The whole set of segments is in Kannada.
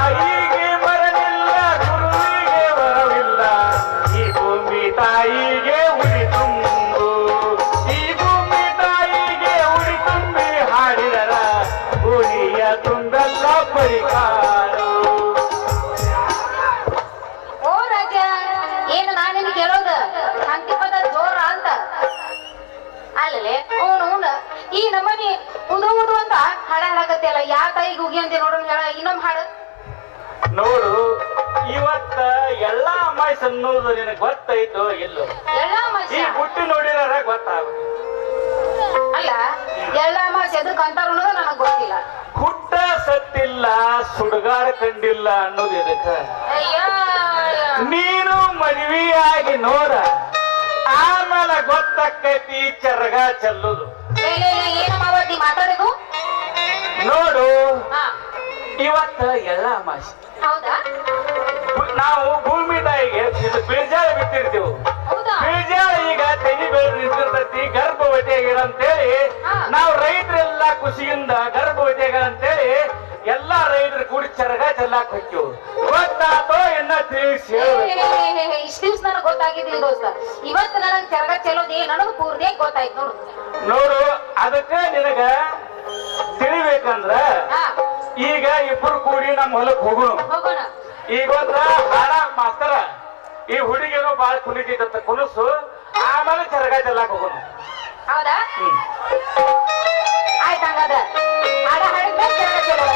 ತಾಯಿಗೆ ಮರವಿಲ್ಲ ಗುರುವಿಗೆ ವರವಿಲ್ಲ ಈ ಭೂಮಿ ತಾಯಿಗೆ ಉಡಿ ತುಂಬು ಈ ಭೂಮಿ ತಾಯಿಗೆ ಉಡಿ ತುಂಬಿ ಹಾಡಿದರ ಭೂಮಿಯ ತುಂಬೆಲ್ಲ ಪರಿಕಾರ ಓ ರಾಜ ಏನು ನಾನೇನು ಕೇಳೋದು ಹಂತಿ ಪದ ಜೋರ ಅಂತ ಅಲ್ಲೇ ಅವನು ಈ ನಮ್ಮನಿ ಉದು ಅಂತ ಹಾಡ ಹಾಡಕತ್ತಿಯಲ್ಲ ಯಾ ತಾಯಿಗೆ ಉಗಿ ಅಂತ ನೋಡೋಣ ಹೇಳ ಇನ್ನೊಮ್ಮೆ ಹಾಡು ನೋಡು ಇವತ್ತ ಎಲ್ಲಾ ಅಮಾಯ್ಸ್ ಅನ್ನೋದು ನಿನಗೆ ಗೊತ್ತೈತೋ ಇಲ್ಲೋ ಎಲ್ಲ ಈ ಅಮಾಸ್ಯ ಹುಟ್ಟಿ ನೋಡಿದಾರ ಗೊತ್ತಾಗುತ್ತೆ ಅಲ್ಲ ಎಲ್ಲ ಅಮಾಸ್ಯ ಎದಕ್ ಅಂತಾರ ಅನ್ನೋದು ನನಗ್ ಗೊತ್ತಿಲ್ಲ ಹುಟ್ಟ ಸತ್ತಿಲ್ಲ ಸುಡುಗಾಡ ಕಂಡಿಲ್ಲ ಅನ್ನೋದು ಇದಕ್ಕ ಅಯ್ಯೋ ನೀನು ಮದುವೆಯಾಗಿ ನೋಡ ಆಮೇಲೆ ಗೊತ್ತಾಕೈತಿ ಚರಗ ಚೆಲ್ಲುದು ಏನು ಮಾವತಿ ಮಾತಾಡೋದು ನೋಡು ಹಾ ಇವತ್ತ ಎಲ್ಲ ಅಮಾಸಿ ಹೌದಾ ನಾವು ಭೂಮಿ ತಾಯಿಗೆ ಇದು ಬೀಜಾಳ ಬಿತ್ತಿರ್ತೀವಿ ಹೌದಾ ಬೀಜಾಳ ಈಗ ತೆಗಿ ಬೆಳೆದು ನಿಂತಿರ್ತೈತಿ ಗರ್ಭವತಿಯಾಗಿರ ಅಂತೇಳಿ ಹಾ. ನಾವು ರೈತರೆಲ್ಲ ಖುಷಿಯಿಂದ ಗರ್ಭವತಿಯಾಗಂತೇಳಿ ಎಲ್ಲಾ ರೈತರು ಕೂಡಿ ಚರಗ ಚೆಲ್ಲಾಕ್ ಹೋಗ್ತೀವಿ ಗೊತ್ತಾತೋ ಇನ್ನ ತಿಳಿಸಿ ಹೇಳ್ಬೇಕು. ಇಷ್ಟ ದಿವ್ಸ ನನಗ್ ಗೊತ್ತಾಗಿದ್ದಿಲ್ಲ ದೋಸ್ತ ಇವತ್ತು ನನಗ್ ಚರಗ ಚೆಲ್ಲೋದೇ ನನಗ್ ಪೂರ್ತಿ ಗೊತ್ತಾಯ್ತು ನೋಡು ನೋಡು ಅದಕ್ಕ ನಿನಗ ತಿಳಿಬೇಕಂದ್ರ ಹಾ ಈಗ ಇಬ್ರು ಕೂಡಿ ನಮ್ಮ ಹೊಲಕ್ ಹೋಗೋಣ ಹೋಗೋಣ ಈಗ ಒಂದ ಹಾಡ ಮಾಸ್ತರ ಈ ಹುಡುಗಿನೂ ಬಾಳ ಕುಣಿತೈತ ಕುಣಸು ಆಮೇಲೆ ಚರಗ ಚೆಲ್ಲಾಕ್ ಹೋಗೋಣ ಹೌದಾ ಆಯ್ತು ಹಂಗಾದ ಹಾಡ ಹಾಡಿದ್ಮೇಲೆ ಚರಗ ಚೆಲ್ಲೋಣ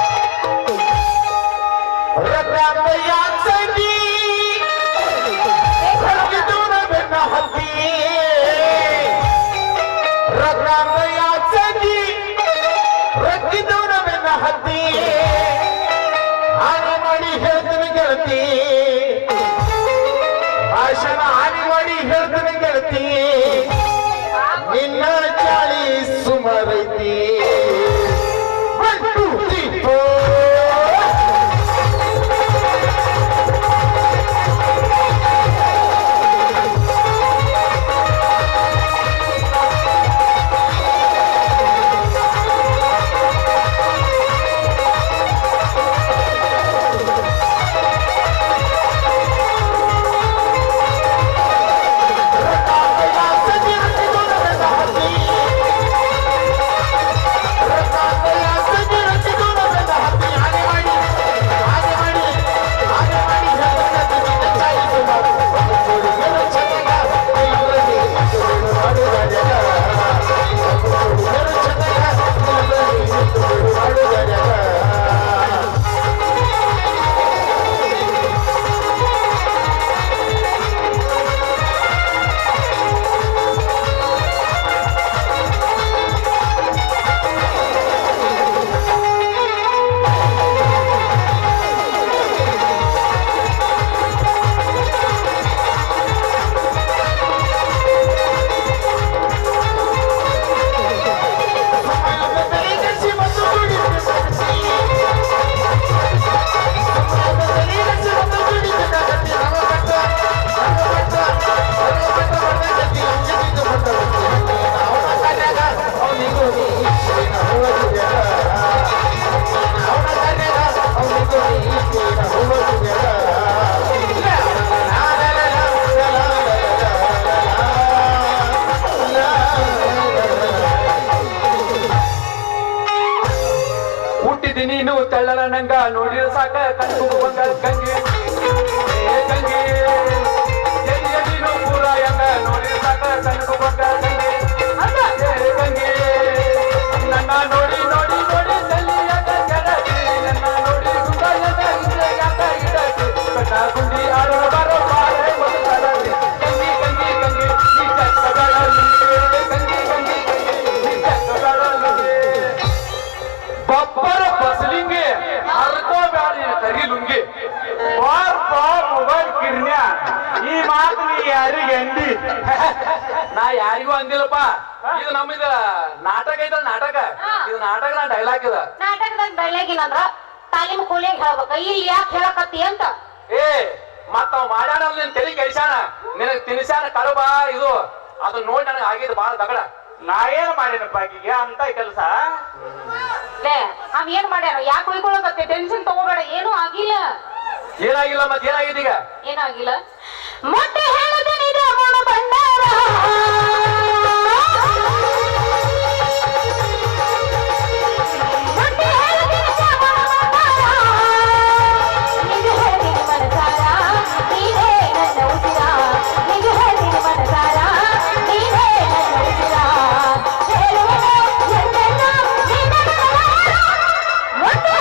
ಹಾನಿ ಮಾಡಿ ಹೇಳ್ತೀನಿ ಗೆಳತಿ ಭಾಷಣ ಹಾನಿ ಮಾಡಿ ಹೇಳ್ತೀನಿ ಗೆಳತಿ ನಿನ್ನ ಚಾಳಿ ಸುಮಾರೈತಿ ನೀನು ತೆಳ್ಳರ ನಂಗ ನೋಡಿರ ಸಾಕ ಕಣ್ಕು ಬಂಗ ಗಂಗೆ ಏ ಗಂಗೆ ಎಲ್ಲಿಯ ನೀನು ಪೂರ ಎಂಗ ನೋಡಿರ ಸಾಕ ಕಣ್ಕು ಬಂಗ ಗಂಗೆ ಏ ಗಂಗೆ ನನ್ನ ನೋಡಿ ನೋಡಿ ನೋಡಿ ತಲ್ಲಿಯಾಗ ಕೆಡತಿ ನನ್ನ ನೋಡಿ ಗುಂಡಾಯದ ಹಿಂದೆ ಯಾಕ ಇಡತಿ ಕಟ ಗುಂಡಿ ಆಡೋ ಬರೋ ಬಾರೆ ಒಂದು ತಡತಿ ಗಂಗೆ ಗಂಗೆ ಗಂಗೆ ನೀ ಚಕ್ಕಬೇಡ ನಿಂಗೆ ಗಂಗೆ ಗಂಗೆ ಗಂಗೆ ನೀ ಚಕ್ಕಬೇಡ ನಿಂಗೆ ಬಪ್ಪರ ಬಸಲಿಂಗೆ ಅರ್ಧೋ ಬ್ಯಾಡಿ ತರಿಲುಂಗಿ ಬಾರ್ ಮೊಬೈಲ್ ಕಿರ್ನ್ಯ ಈ ಮಾತು ನೀ ಯಾರಿಗೆ ಅಂದಿ ನಾ ಯಾರಿಗೂ ಅಂದಿಲ್ಲಪ್ಪ ಇದು ನಮ್ಮಿದ ನಾಟಕ ಐತಲ್ಲ ನಾಟಕ ಇದು ನಾಟಕ ನಾ ಡೈಲಾಗ್ ಇದ ನಾಟಕದಾಗ ಬೆಳಗಿನಂದ್ರ ತಾಲೀಮ್ ಕೂಲಿಯಾಗ ಹೇಳ್ಬೇಕ ಇಲ್ಲಿ ಯಾಕೆ ಹೇಳಕತ್ತಿ ಅಂತ ಏ ಮತ್ತ ಅವ್ ಮಾಡ್ಯಾನ ನಿನ್ ತಲೆ ಕೆಡಿಸ್ಯಾನ ನಿನಗ್ ತಿನ್ಸ್ಯಾನ ಕಳಬ ಇದು ಅದನ್ನ ನೋಡಿ ನನಗೆ ಆಗಿದ್ ಬಾಳ ದಗಡ ನಾ ಏನ್ ಮಾಡೇನಪ್ಪ ಆಕಿಗೆ ಅಂತ ಕೆಲಸ ಲೇ ಅವ್ ಏನ್ ಮಾಡ್ಯಾರ ಯಾಕೆ ಹೊಯ್ಕೊಳಕತ್ತೆ ಟೆನ್ಷನ್ ತಗೋಬೇಡ ಏನೂ ಆಗಿಲ್ಲ ಏನಾಗಿಲ್ಲ ಮತ್ತೆ ಏನಾಗಿದೆ ಈಗ ಏನೂ ಆಗಿಲ್ಲ ಮೊಟ್ಟೆ ಹೇಳದೇನೆ ಮಣ ಬಂಡಾರ ಮೊಟ್ಟೆ ಹೇಳದೇನೆ ನಿಜ ಹೇಳ್ತೀನಿ ಮನಸಾರ ನೀನೇ ನನ್ನ ಉಸಿರ ನಿಜ ಹೇಳ್ತೀನಿ ಮನಸಾರ ನೀನೇ ನನ್ನ ಉಸಿರ ಹೇಳುವೆನು ಎಂದೆಂದ ನಿನ್ನ ಮೊಟ್ಟೆ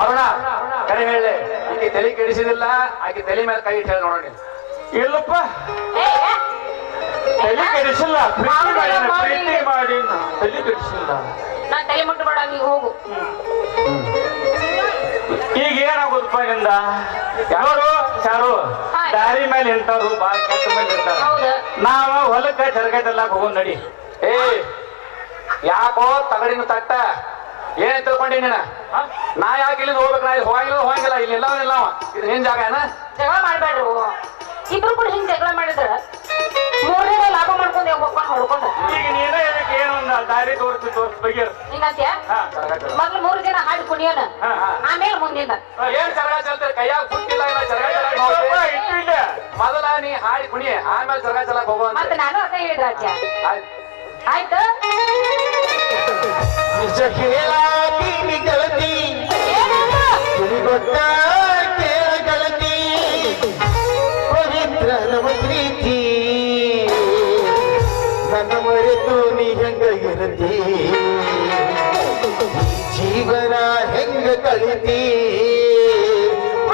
ಅರುಣ ಕರೆ ಹೇಳಿ ಈಕೆ ತಲೆ ಕೆಡಿಸಿದಿಲ್ಲ ಆಕೆ ತಲೆ ಮೇಲೆ ಕೈ ಇಟ್ಟು ಹೇಳಿ ನೋಡೋಣ ನೀನು. ಇಲ್ಲಪ್ಪ ತಲೆ ಕೆಡಿಸಿಲ್ಲ ಪ್ರೀತಿ ಮಾಡಿ ತಲೆ ಕೆಡಿಸಿಲ್ಲ ನಾನ್ ತಲೆ ಮುಟ್ಟಬೇಡ ನೀವು ಹೋಗು ಈಗ ಏನಾಗೋದಪ್ಪ ನಿಂದ ಯಾರು ಯಾರು ಹಾಯ್. ದಾರಿ ಮೇಲೆ ನಿಂತವ್ರು ಬಾಳ ಕೆಟ್ಟ ಮೇಲೆ ಇರ್ತಾರ ಹೌದು ನಾವ ಹೊಲಕ್ಕ ಜರಗೈತೆಲ್ಲ ಹೋಗೋದ್ ನಡಿ ಏ ಯಾಕೋ ತಗಡಿನ ತಟ್ಟ ಏನ್ ತಿಳ್ಕೊಂಡಿ ನೀನ ನಾ ಯಾಕೆ ಇಲ್ಲಿಂದ ಹೋಗ್ಬೇಕು ನಾ ಇಲ್ಲಿ ಹೋಗಂಗಿಲ್ಲ ಇಲ್ಲಿ ಇಲ್ಲ ಇದು ನಿನ್ ಜಾಗ ಏನ ಜಗಳ ಮಾಡ್ಬೇಡ್ರಿ ಇಬ್ರು ಕೂಡ ಹಿಂಗ್ ಜಗಳ ಮಾಡಿದ್ರ ಮೂರನೇ ಲಾಭ ಮಾಡ್ಕೊಂಡು ಹೋಗ್ಕೊಂಡು ಹೊಡ್ಕೊಂಡ ಈಗ ನೀನೇ ಇದಕ್ಕೆ ಏನು ಒಂದು ದಾರಿ ತೋರಿಸಿ ಬಗೆಹರ್ ಹಿಂಗಂತ್ಯ ಮೊದ್ಲು 3 ಜನ ಹಾಡಿ ಕುಣಿಯೋಣ ಆಮೇಲೆ ಮುಂದಿನ ಏನ್ ಜರಗ ಚಲ್ತಾರೆ ಕೈಯಾಗ ಸುಟ್ಟಿಲ್ಲ ಇಲ್ಲ ಜರಗ ಚಲಕ್ ಹೋಗ್ತಿ. ಮೊದಲ ನೀ ಹಾಡಿ ಕುಣಿ ಆಮೇಲೆ ಜರಗ ಚಲಕ್ ಹೋಗೋ ಅಂತ ಮತ್ತೆ ನಾನು ಅದ ಹೇಳಿದ್ರ ಅಜ್ಜ ಆಯ್ತು. ಆಯ್ತು ನಿಜ ಹೇಳಾತೀನಿ ಗೆಳತಿ ಗೊತ್ತ ಕೇಳ ಗೆಳತಿ ಪವಿತ್ರ ನಮ್ಮ ಪ್ರೀತಿ ನನ್ನ ಮರೆತು ನೀ ಹೆಂಗ ಇರತಿ ಜೀವನ ಹೆಂಗ ಕಳಿತಿ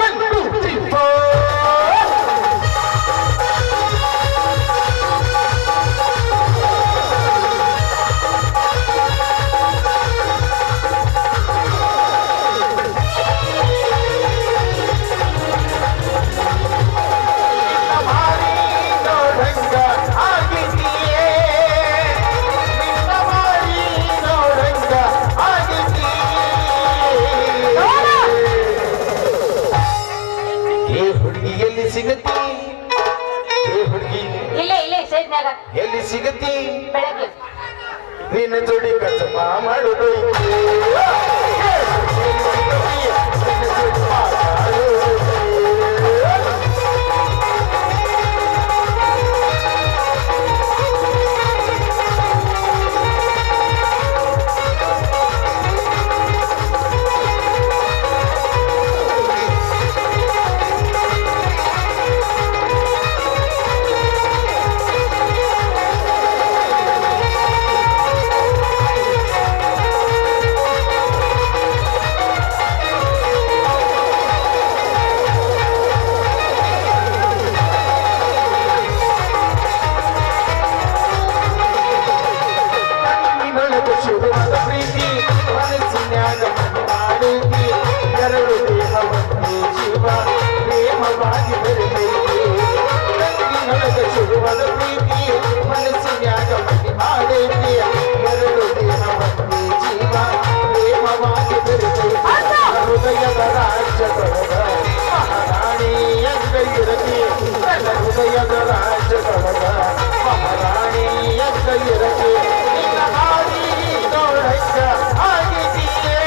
1 2 3 4 ಸಿಗತಿ ಹುಡುಗಿ ಇಲ್ಲೇ ಸ್ಟೇಜ್ನಾಗ ಎಲ್ಲಿ ಸಿಗತಿ ಬೆಳಗ್ಗೆ ನಿನ್ನ ಜೋಡಿ ಕಚಪ ಮಾಡೋದು ಶುರುವಾದ ಪ್ರೀತಿ ಮನಸ್ಸಿನ್ಯಾಗ ಮಾಡುತ್ತಿ ಎರಡು ದೇಹವನ್ನು ಜೀವ ಪ್ರೇಮವಾಗಿ ಬೆರೆತೈತಿ ತಂಗಿನೊಳಗ ಶುರುವಾದ ಪ್ರೀತಿ ಮನಸ್ಸಿನ್ಯಾಗ ಮಾಡುತ್ತಿ ಎರಡು ದೇಹವನ್ನು ಜೀವ ಪ್ರೇಮವಾಗಿ ಬೆರೆತೈತಿ ಹೃದಯದ ರಾಜ್ಯದೊಳಗ ಮಹಾರಾಣಿ ಎಂದ ಇರತಿ ನನ್ನ ಹೃದಯದ ರಾಜ್ಯದೊಳಗ ಮಹಾರಾಣಿ ಎಂದ ಇರತಿ ಆಗಿದೆಯೇ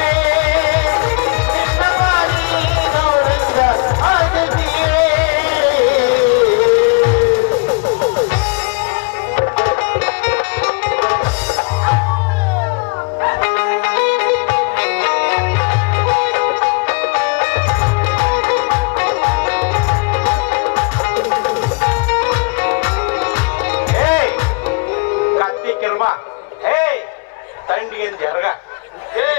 ನಿನ್ನ ಬಾರಿ ನೋಡಂಗ ಆಗಿದೆಯೇ ಕತ್ತಿ ಕಿರ್ಬಾ ತಂಡಿಗೆ ಜರಗ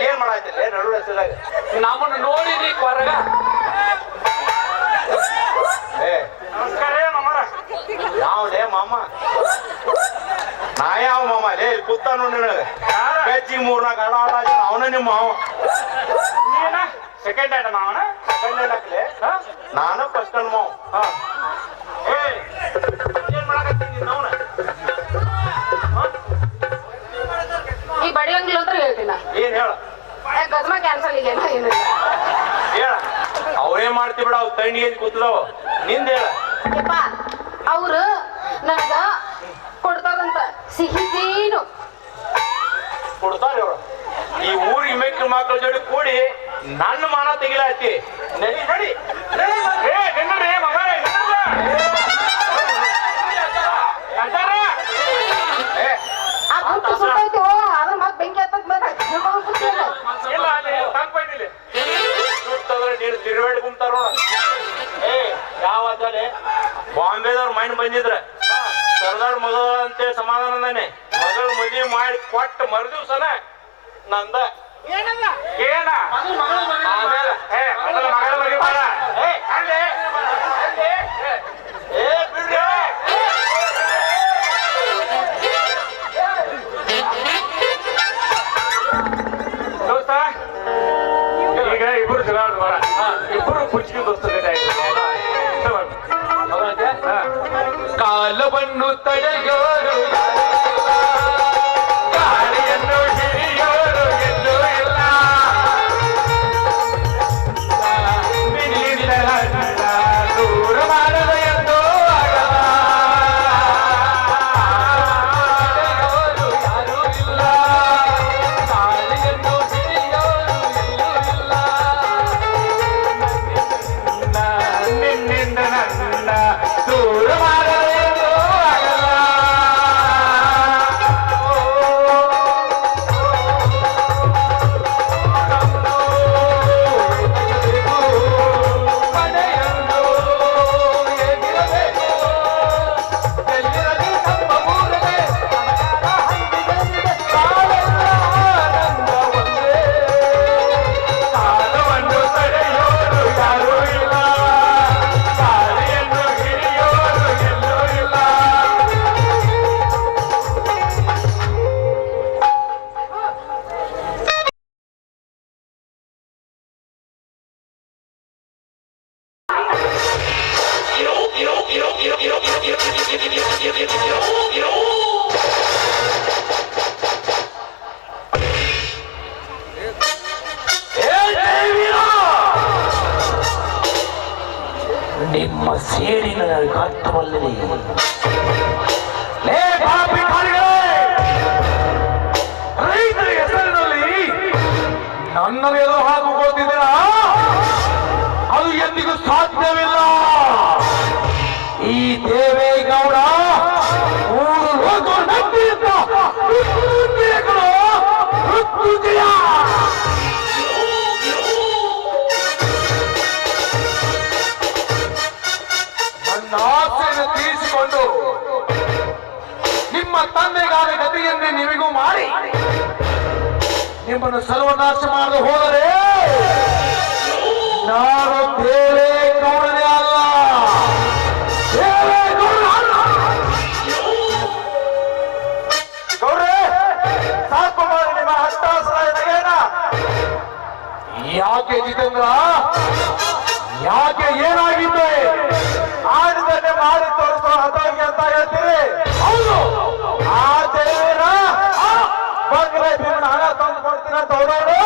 ಏನ್ ಮಾಡಾಯ್ತಿಲ್ಲ ನಡು ರಸ್ತೆದಾಗ ನಮ್ಮನ್ನ ನೋಡಿದಿ ಕೊರಗ ನಮಸ್ಕಾರ ಮಾಮ ಯಾವ್ದೇ ಮಾಮ ನಾ ಯಾವ ಮಾಮ ಲೇ ಕೂತ ನೋಡಿ ಬೆಚ್ಚಿ 3-4 ಆಡ ಅವನ ನಿಮ್ಮ ಮಾವ ಸೆಕೆಂಡ್ ಹ್ಯಾಂಡ್ ಮಾವನ ಸೆಕೆಂಡ್ ಹ್ಯಾಂಡ್ ಹಾಕ್ಲೆ ನಾನು ಫಸ್ಟ್ ಹ್ಯಾಂಡ್ ಮಾವ ಏನ್ ಮಾಡಾಕತ್ತೀನಿ ಅವನ ಈ ಬಡಿಯಂಗಿಲ್ಲ ಅಂದ್ರೆ ಹೇಳ್ತೀನ ಏನ್ ಹೇಳ ಗಜ್ಮ ಕ್ಯಾನ್ಸಲ್ ಈಗ ಏನಿಲ್ಲ ಹೇಳ ಅವರೇ ಮಾಡ್ತಿ ಬಿಡ ಅವ್ ತಂಡಿಗೆ ಕೂತದವ ನಿಂದ ಹೇಳ. ಯಪ್ಪ ಅವ್ರು ನನಗ ಕೊಡ್ತಾರಂತ ಸಿಹಿ ಜೇನು. ಕೊಡ್ತಾರೆ ಅವ್ರು. ಈ ಊರಿಗೆ ಮೆಕ್ಕ ಮಕ್ಕಳ ಜೋಡಿ ಕೂಡಿ ನನ್ನ ಮಾನ ತೆಗಿಲಾತಿ. ನಡಿ ನಡಿ ಏ ನಿನ್ನರಿ ಮಗ ಆ ಬುಟ್ಟಿ ಸುಟ್ಟೈತಿ ಹೋ ಅದ್ರ ಮತ್ತೆ ಬೆಂಕಿ ಹತ್ತಕ್ ಇಲ್ಲ ಅಲ್ಲಿ ತಂಪೈತಿಲಿ ಸುತ್ತಂದ್ರೆ ನೀರು ತಿರುವೇಡಿ ಕುಂತಾರ ಏ ಯಾವ ಅದಲ್ಲಿ ಬಾಂಬೆದವ್ರ ಮೈಂಡ್ ಬಂದಿದ್ರ ಸರ್ದಾರ್ ಮಗಳ ಅಂತೇಳಿ ಸಮಾಧಾನದಾನೆ ಮಗಳ ಮದುವೆ ಮಾಡಿ ಕೊಟ್ಟ ಮರುದಿವ್ಸನ ನಂದ ಏನ ಆಮೇಲೆ ಏ ಮೊದಲ ಮಗಳ ಮದುವೆ ಮಾಡ ಏ ಅಲ್ಲಿ ಏ ಬಿಡ್ರಿ ದೋಸ್ತ ಈಗ ಇಬ್ರು ಜಗಳ ಇಬ್ರು ಕುಚ್ಚಿಗೆ ದೋಸ್ತ ಕಾಲವನ್ನು ತಡೆಯೋರು ಗಾಳಿಯನ್ನು ಹಿಡಿಯೋರು ಎಲ್ಲೂ ಇಲ್ಲ. ನಿನ್ನಿಂದ ನನ್ನ ದೂರ ಮಾಡಲು ಎಂದೂ ಆಗಲ್ಲ. ತಡೆಯೋರು ಯಾರೂ ಇಲ್ಲ, ಗಾಳಿಯನ್ನು ಹಿಡಿಯೋರು ಎಲ್ಲೂ ಇಲ್ಲ. ನಿನ್ನಿಂದ ನನ್ನ ದೂರ ಮಾಡಲು ಎಂದೂ ಆಗಲ್ಲ. ಮನೆಯನ್ನು ಹೇಗಿರಬೇಕು ಎಲ್ಲಿರಲಿ ನಮ್ಮ ಊರಿಗೆ ಕಾಲೆಲ್ಲ ಆನಂದ ಒಂದೇ. ಕಾಲವನ್ನು ತಡೆಯೋರು ಯಾರೂ ಇಲ್ಲ, ಗಾಳಿಯನ್ನು ಹಿಡಿಯೋರು ಎಲ್ಲೂ ಇಲ್ಲ. ನಿಮ್ಮ ಸೇಡಿನ ಗಾತ್ರವಲ್ಲದೆ ಲೇ ಪಾಪಿ ಕಾಳಿಗಳೇ, ರೈತರ ಹೆಸರಿನಲ್ಲಿ ನನ್ನನ್ನು ಎದುರು ಹಾಕಿಕೊಳ್ತಿದ್ದೀರಾ? ಅದು ಎಂದಿಗೂ ಸಾಧ್ಯವಿಲ್ಲ. ಈ ದೇವೇಗೌಡ ಮೂರು ಲೋಕ ನಂಬಿದ್ದ ಮೃತ್ಯುಂಜಯಗಳು, ಮೃತ್ಯುಂಜಯ. ನನ್ನ ಆಸೆಯನ್ನು ತೀರಿಸಿಕೊಂಡು ನಿಮ್ಮ ತಂದೆಗಾದ ಗತಿಯನ್ನೇ ನಿಮಗೂ ಮಾಡಿ ನಿಮ್ಮನ್ನು ಸರ್ವನಾಶ ಮಾಡಲು ಹೋದರೆ ನಾನು ದೇವೇಗೌಡನೇ ಅಲ್ಲ, ದೇವೇಗೌಡ ಅಲ್ಲ. ಗೌಡ್ರೆ, ಸಾಕು ಮಾಡಿ ನಿಮ್ಮ ಹಟ್ಟಾಸನ. ಯಾಕೆ ಜಿತೇಂದ್ರ, ಯಾಕೆ ಏನಾಗಿದೆ? ಆಡಿದನ್ನೇ ಮಾಡಿ ತೋರಿಸೋ ಹತಾಗಿ ಅಂತ ಹೇಳ್ತೀರಿ. ಹೌದು, ಆ ದೇವರ ಬಂದ್ರೆ ಹಣ ತಂದು ಕೊಡ್ತೀನಿ ಅಂತ ಹೋದವರು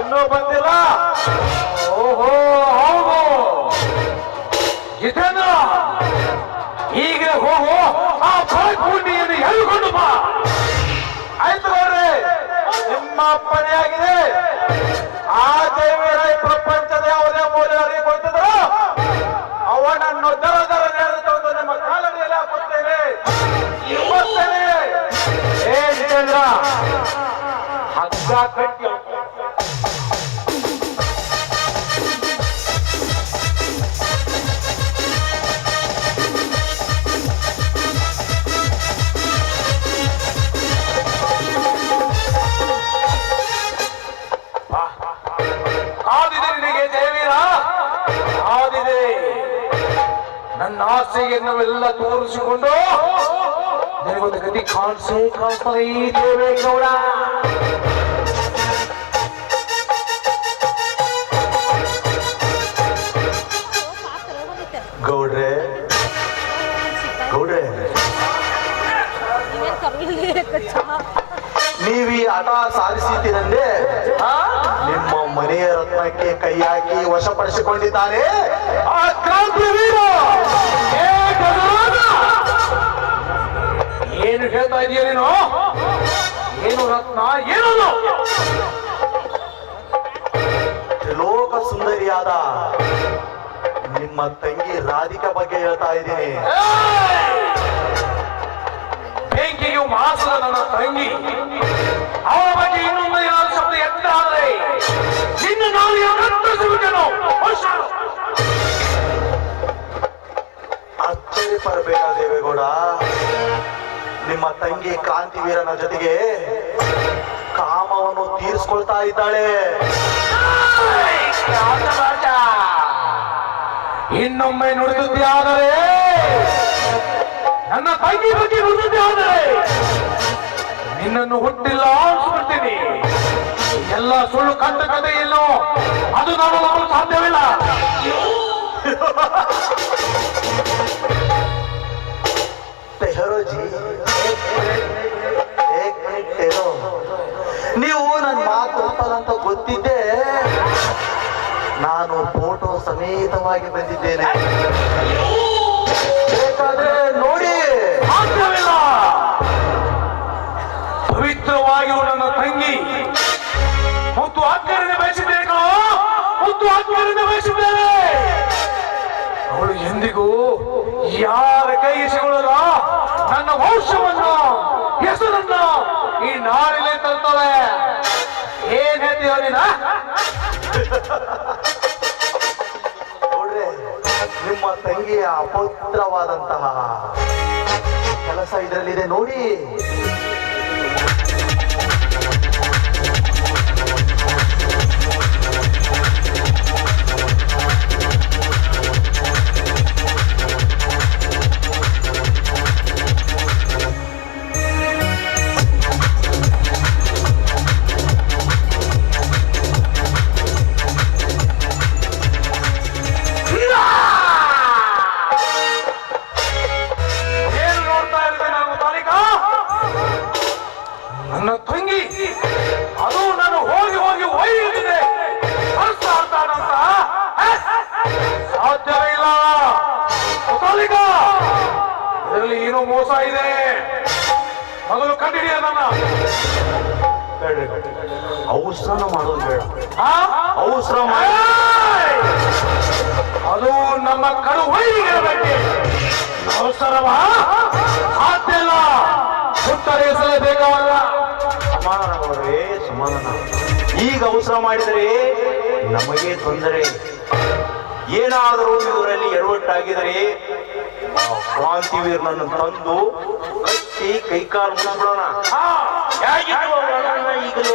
ಇನ್ನೂ ಬಂದಿಲ್ಲ. ಓಹೋ ಹೌದು ಜಿತೇಂದ್ರ, ಈಗ ಹೋಗು, ಆ ಫಲಕುಂಡಿಯನ್ನು ಎಳ್ಕೊಂಡು ಬಾ. ಆಯ್ತು ನೋಡ್ರಿ, ನಿಮ್ಮ ಅಪ್ಪಣೆಯಾಗಿದೆ. ಆ ದೇವಿಯರ ಪ್ರಪಂಚದ ಯಾವುದೇ ಮೌಲ್ಯವರಿಗೆ ಕೊಡ್ತಿದ್ರು ಅವನನ್ನು ದರ ದರ ತಂದು ನಿಮ್ಮ ಕಾಲಡಿಯಲ್ಲಿ ಹಾಕುತ್ತೇನೆ. ಏ ಜಿತೇಂದ್ರ, ಹಗ್ಗ ಕಟ್ಟಿ ಆದಿದೆ ನಿನಗೆ ಜಯವೀರ, ಆದಿದೆ. ನನ್ನ ಆಸೆಯನ್ನೆಲ್ಲ ತೋರಿಸಿಕೊಂಡು ನಿನಗೊಂದು ಗತಿ ಕಾಣಿಸ್ತದೆ ಈ ದೇವೇಗೌಡ. ಗೌಡ್ರೆ ಗೌಡ್ರೆ ನೀವೀ ಹಠ ಸಾಧಿಸಿದ್ದೀರಂದೆ ನಿಮ್ಮ ಮನೆಯ ರತ್ನಕ್ಕೆ ಕೈ ಹಾಕಿ ವಶಪಡಿಸಿಕೊಂಡಿದ್ದಾನೆ ಆ ಕ್ರಾಂತಿ ವೀರ. ಏನು ಹೇಳ್ತಾ ಇದೀಯ ನೀನು? ಏನು ರತ್ನ? ಏನದು? ತ್ರಿಲೋಕ ಸುಂದರಿಯಾದ ನಿಮ್ಮ ತಂಗಿ ರಾಧಿಕಾ ಬಗ್ಗೆ ಹೇಳ್ತಾ ಇದ್ದೀನಿ. ಬೆಂಕಿಯು ಮಾಸದ ನನ್ನ ತಂಗಿ, ಅವಳ ಬಗ್ಗೆ ಇನ್ನೊಂದು ಏನಾದ್ರು ಶಬ್ದ ಎತ್ತಾದರೆ ನಿನ್ನ ನಾಲಿಗೆ ಕತ್ತರಿಸಿಬಿಟ್ಟೆನು. ಅಚ್ಚರಿ ಪಡಬೇಡ ದೇವೇಗೌಡ. ನಿಮ್ಮ ತಂಗಿ ಕ್ರಾಂತಿವೀರನ ಜೊತೆಗೆ ಕಾಮವನ್ನು ತೀರಿಸ್ಕೊಳ್ತಾ ಇದ್ದಾಳೆ. ಇನ್ನೊಮ್ಮೆ ನುಡಿದುದ್ದೇ ಆದರೆ, ನನ್ನ ತಂಗಿ ಬಗ್ಗೆ ನುಡಿದುದ್ದೇ ಆದರೆ ನಿನ್ನನ್ನು ಹುಟ್ಟಿಲ್ಲ ಅನ್ಸ್ಬಿಡ್ತೀನಿ. ಎಲ್ಲ ಸುಳ್ಳು ಕಂಡ ಕಥೆಯನ್ನು ಅದು ನಾನು ನಂಬಲು ಸಾಧ್ಯವಿಲ್ಲ. ತೆಹರೋಜಿ, ನೀವು ನನ್ನ ಮಾತು ಒಪ್ಪದಂತ ಗೊತ್ತಿದ್ದೆ ನಾನು ಫೋಟೋ ಸಮೇತವಾಗಿ ಬಂದಿದ್ದೇನೆ. ಬೇಕಾದ್ರೆ ನೋಡಿ. ಸಾಧ್ಯವಿಲ್ಲ. ಪವಿತ್ರವಾಗಿರುವ ನನ್ನ ತಂಗಿ ಮತ್ತು ಆಜ್ಞೆಯನ್ನು ಬಯಸಿದ್ದೇನೆ. ಮತ್ತು ಆಜ್ಞೆಯನ್ನು ಬಯಸಿದ್ದೇನೆ. ಅವಳು ಎಂದಿಗೂ ಯಾರ ಕೈ ಸಿಗೊಳ್ಳಲ್ಲ. ನನ್ನ ವಂಶವನ್ನು, ಹೆಸರನ್ನು ಈ ನಾಡಿನಲ್ಲಿ ತರ್ತಾಳೆ. ಏನ್ ಹೇಳ್ತೀವ ನೀನ? ನೋಡ್ರೆ, ನಿಮ್ಮ ತಂಗಿಯ ಅಪವಿತ್ರವಾದಂತಹ ಕೆಲಸ ಇದರಲ್ಲಿದೆ ನೋಡಿ. ಏನು ನೋಡ್ತಾ ಇರ್ತೇನೆ ನಾನು ತಾಲಿಕಾ? ನನ್ನ ತಂಗಿ ಅದು ನಾನು ಹೋಗಿ ಹೋಗಿ ಒಯ್ಯುತ್ತಿದೆ ಆಡ್ತಾನಂತ ಸಾಧ್ಯವೇ ಇಲ್ಲ. ತಾಲಿಕಾ, ಇದರಲ್ಲಿ ಏನೋ ಮೋಸ ಇದೆ. ಮೊದಲು ಕಂಡಿಡಿಯ ನನ್ನ. ಅವಸರನ ಮಾಡೋದು ಬೇಡ. ಆ? ಅವಸರ ಮಾಡಿ ಏಯ್! ಅದು ನಮ್ಮ ಕಡು ವೈರಿಗಳ ಬಗ್ಗೆ ಅವಸರವಾ? ಸಾಧ್ಯ ಇಲ್ಲ. ಉತ್ತರಿಸಲೇಬೇಕಾವಲ್ಲ. ಸಮಾಧಾನ ನೋಡ್ರಿ, ಸಮಾಧಾನ. ಈಗ ಅವಸರ ಮಾಡಿದರೆ ನಮಗೆ ತೊಂದರೆ. ಏನಾದರೂ ಇವರಲ್ಲಿ ಎಡವಟ್ಟಾಗಿದರೆ ಕ್ರಾಂತಿವೀರನನ್ನು ತಂದು ಕಟ್ಟಿ ಕೈಕಾಲು ಮುಗಿಸ್ಬಿಡೋಣ. ಹೇಗಿದ್ರು ಅವರನ್ನ ಈಗಲೇ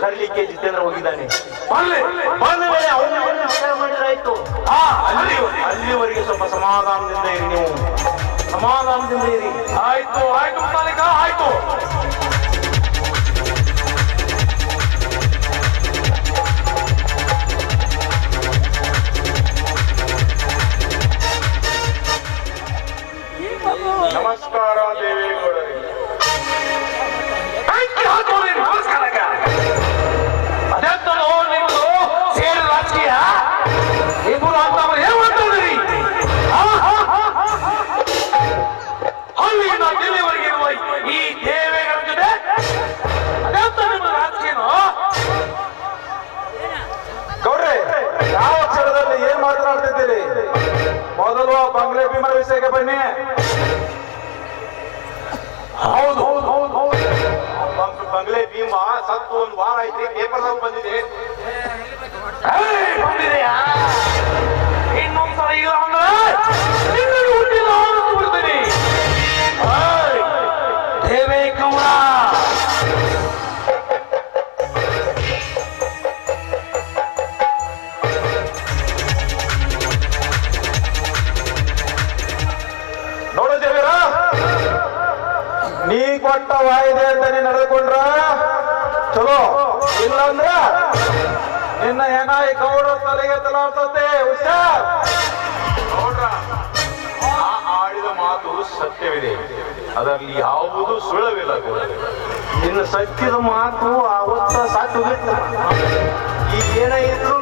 ಕರೀಲಿಕ್ಕೆ ಜಿತೇಂದ್ರ ಹೋಗಿದ್ದಾನೆ. ಬಂದ ಮೇಲೆ ಅವನ್ನ ವಿಚಾರ ಮಾಡಿದ್ರಾಯ್ತು. ಅಲ್ಲಿವರೆಗೆ ಸ್ವಲ್ಪ ಸಮಾಧಾನದಿಂದ ಇರಿ. ನೀವು ಸಮಾಧಾನದಿಂದ ಇರಿ. ಆಯ್ತು ಆಯ್ತು ತಾಲಿಕಾ, ಆಯ್ತು. ನಮಸ್ಕಾರ ದೇವೇಗೌಡರಿಗೆ. ನಮಸ್ಕಾರ. ಅದೆಂತಲೋ ನಿಮ್ದು ಸೇರಿ ರಾಜಕೀಯ? ಇಬ್ಬರು ಅಂತ ಏನ್ ಮಾಡ್ತಿದ್ದೀರಿ? ಅಲ್ಲಿಂದ ಡೆಲ್ಲಿವರೆಗೆ ಇರುವ ಈ ದೇವೇಗೌಡ ಜೊತೆ ಅದೆಂತ ನಿಮ್ಮ ರಾಜಕೀಯನೋ? ಗೌಡ್ರೆ, ಯಾವ ಕ್ಷಣದಲ್ಲಿ ಏನ್ ಮಾತನಾಡ್ತಿದ್ದೀರಿ? ಮೊದಲು ಆ ಬಂಗ್ಲೆ ಭೀಮನ ವಿಷಯಕ್ಕೆ ಬನ್ನಿ. ಹೌದು ಬಂಗ್ಲೆ ಭೀಮ ಸತ್ತು ಒಂದು ವಾರ ಐತ್ರಿ, ಪೇಪರ್ದಾಗ ಬಂದಿದೆ. ಬಂದಿದೆಯಾ? ಇನ್ನೊಂದ್ಸಲ ಇಲ್ಲ ಅಂದ್ರೆ ನಿನ್ನನ್ನು ಹುಟ್ಟಿಲ್ಲ ಬಿಡ್ತೀನಿ. ದೇವೇಗೌಡ, ನೋಡು ದೇವರ, ನೀ ಕೊಟ್ಟ ವಾಯ್ದೆ ಅಂತ ನೀ ನಡೆದುಕೊಂಡ್ರ ಚಲೋ, ಇಲ್ಲಂದ್ರ ನಿನ್ನ ಹೆಣ ಈ ಗೌಡ ತಲೆಗೆ ತಲಾಡ್ತತೆ. ಹುಷಾರ್. ನೋಡ್ರ, ಆ ಆಡಿದ ಮಾತು ಮಾತು ಸತ್ಯವಿದೆ, ಅದರಲ್ಲಿ ಯಾವುದೂ ಸುಳ್ಳವಿಲ್ಲ ಗೌಡ್ರೆ. ಇನ್ನು ಸತ್ಯದ ಮಾತು ಆವತ್ತ ಸಾಕು ಈಗ ಏನೇ ಇದ್ರು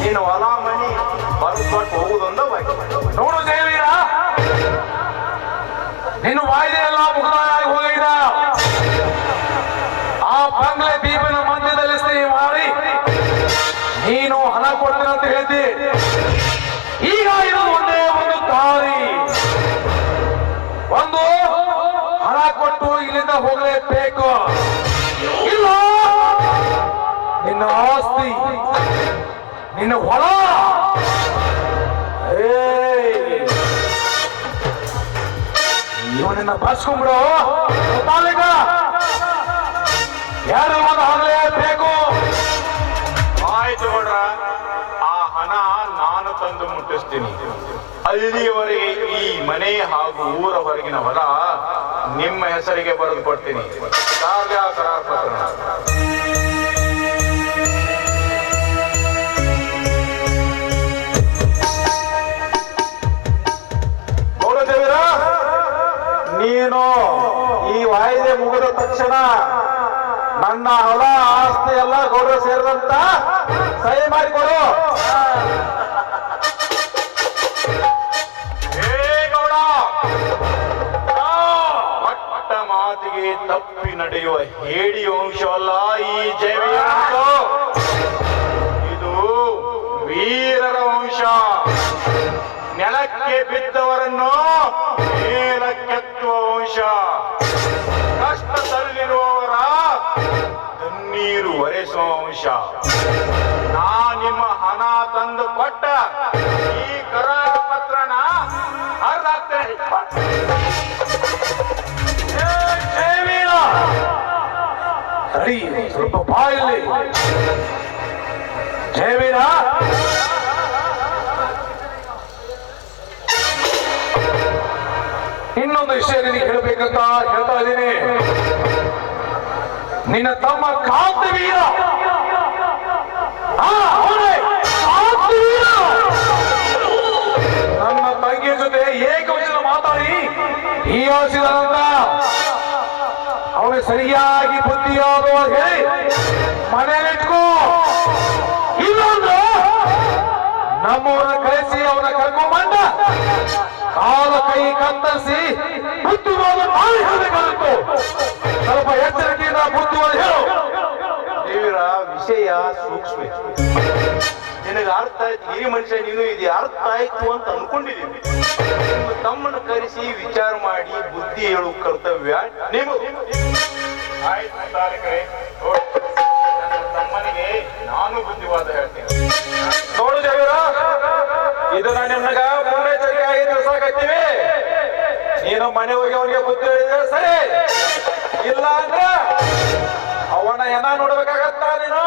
ನೀನು ಹೊಲ ಮನಿ ಬರ್ಕೊಟ್ಟು ಹೋಗುದೊಂದ ಬಾಕಿ. ನೋಡು ದೇವೀರ, ನಿನ್ನ ವಾಯ್ದೆ ಎಲ್ಲ ಮುಗಿದಾಗಿ ಹೋಗಿದ. ಆ ಬಂಗ್ಲೆ ದೀಪನ ಮಧ್ಯದಲ್ಲಿ ಸ್ನೇಹ ಮಾಡಿ ನೀನು ಹಣ ಕೊಡ್ತೀನಿ ಅಂತ ಹೇಳ್ತಿ. ಈಗ ಇದು ಒಂದೇ ಒಂದು ದಾರಿ, ಒಂದು ಹಣ ಕೊಟ್ಟು ಇಲ್ಲಿಂದ ಹೋಗಲೇಬೇಕು, ಇಲ್ಲ ನಿನ್ನ ಆಸ್ತಿ ನಿನ್ನ ಹೊಲ ಇವನನ್ನ ಬರ್ಸ್ಕೊಂಡ್ಬಿಡು. ಯಾರು ಒಂದು ಆಗಲೇಬೇಕು. ಆಯ್ತು ಗೌಡ್ರ, ಆ ಹಣ ನಾನು ತಂದು ಮುಟ್ಟಿಸ್ತೀನಿ. ಅಲ್ಲಿಯವರೆಗೆ ಈ ಮನೆ ಹಾಗೂ ಊರ ಹೊರಗಿನ ಹೊಲ ನಿಮ್ಮ ಹೆಸರಿಗೆ ಬರೆದು ಕೊಡ್ತೀನಿ. ಕರಾರ್ ಪತ್ರ. ಗೌಡದೇವರ, ನೀನು ಈ ವಾಯ್ದೆ ಮುಗಿದ ತಕ್ಷಣ ನನ್ನ ಹೊಲ ಆಸ್ತಿ ಎಲ್ಲ ಗೌಡ್ರ ಸೇರಿದಂತ ಸಹಿ ಮಾಡಿಕೊಡು. ಪಟ್ಟ ಮಾತಿಗೆ ತಪ್ಪಿ ನಡೆಯುವ ಹೇಡಿ ವಂಶವಲ್ಲ ಈ ಜೈವಿಯ ವಂಶ. ಇದು ವೀರರ ವಂಶ. ನೆಲಕ್ಕೆ ಬಿದ್ದವರನ್ನು ಮೇಲಕ್ಕೆತ್ತುವ ವಂಶ. ಕಷ್ಟದಲ್ಲಿರುವವರ ಕಣ್ಣೀರು ಒರೆಸುವ ವಂಶ. ನಾ ನಿಮ್ಮ ಹಣ ತಂದು ಕೊಟ್ಟ ಈ ಕರಾರ ಪತ್ರನ ಹರಿದಾಕ್ತೇನೆ. ಸರಿ, ಸ್ವಲ್ಪ ಬಾಯಲ್ಲಿ ಜಯವೀರ. ಇನ್ನೊಂದು ವಿಷಯ ನಿನಗೆ ಹೇಳ್ಬೇಕಂತ ಹೇಳ್ತಾ ಇದ್ದೀನಿ. ನಿನ್ನ ತಮ್ಮ ಕಾಂತವೀರ, ನನ್ನ ತಂಗಿಯ ಜೊತೆ ಏಕವಚನ ಮಾತಾಡಿ ಈ ಆಸಿದಂತ ಅವನಿಗೆ ಸರಿಯಾಗಿ ಬುದ್ಧಿಯಾಗುವ ಹೇಳಿ ಮನೆಯಲ್ಲಿಟ್ಕೋ. ಇಲ್ಲಂದ್ರೆ ನಮ್ಮವನ್ನ ಕಳಿಸಿ ಅವನ ಕರ್ಕೊಂಬಂದ ಕಾಲ ಕೈ ಕತ್ತರಿಸಿ ಬುದ್ಧಿವಾದ ಮಾಡಿ ಹೇಳಬೇಕಾಗಿತ್ತು. ಸ್ವಲ್ಪ ಎಚ್ಚರಿಕೆಯಿಂದ ಬುದ್ಧಿವಾದ ಹೇಳು. ದೇವರ ವಿಷಯ ಸೂಕ್ಷ್ಮ. ನಿನಗೆ ಅರ್ಥ ಆಯ್ತು, ಹಿರಿ ಮನುಷ್ಯ ನೀನು ಇದು ಅರ್ಥ ಆಯ್ತು ಅಂತ ಅನ್ಕೊಂಡಿದ್ದೀನಿ. ನಿಮ್ಮ ತಮ್ಮನ್ನು ಕರೆಸಿ ವಿಚಾರ ಮಾಡಿ ಬುದ್ಧಿ ಹೇಳುವ ಕರ್ತವ್ಯ ನಿಮಗೆ. ಆಯ್ತು ತಾರೀಕರೇ, ನನ್ನ ತಮ್ಮನಿಗೆ ನಾನು ಬುದ್ಧಿವಾದ ಹೇಳ್ತೀನಿ. ನೋಡು ಜವೀರ, ಇದನ್ನ ನಿಮ್ಗ ಮುನ್ನೆಚ್ಚರಿಕೆಯಾಗಿ ತಿಳಿಸಾಕತ್ತೀವಿ. ನೀನು ಮನೆ ಹೋಗಿ ಅವನಿಗೆ ಬುದ್ಧಿ ಹೇಳಿದ್ರೆ ಸರಿ, ಇಲ್ಲ ಅಂದ್ರೆ ಅವನ ಹೆಣ ನೋಡ್ಬೇಕಾಗತ್ತ ನೀನು.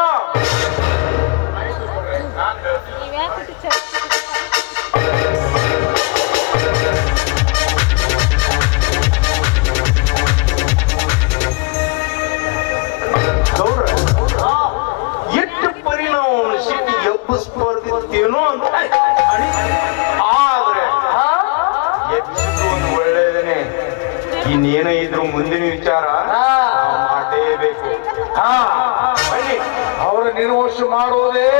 ಗೌಡ್ರ, ಎಷ್ಟು ಪರಿಣಾಮ ಸಿಟಿ ಎಬ್ಬಿಸ್ಬಾರ್ದಿತ್ತೇನೋ ಅಂತ. ಆದ್ರೆ ಎಬ್ಬಿಸಿದ್ದು ಒಂದು ಒಳ್ಳೆಯದೇನೆ. ಇನ್ನೇನೋ ಇದ್ರು ಮುಂದಿನ ವಿಚಾರ ಮಾಡಲೇಬೇಕು. ಅವರ ನಿರ್ವಹಣೆ ಮಾಡುವುದೇ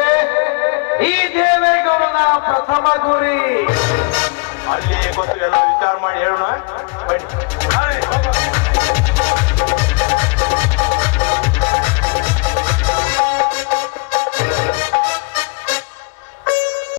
ಈ ದೇವೇಗೌಡನ ಪ್ರಥಮ ಗುರಿ. ಅಲ್ಲಿ ಗೊತ್ತು, ಎಲ್ಲ ವಿಚಾರ ಮಾಡಿ ಹೇಳೋಣ ಬನ್ನಿ.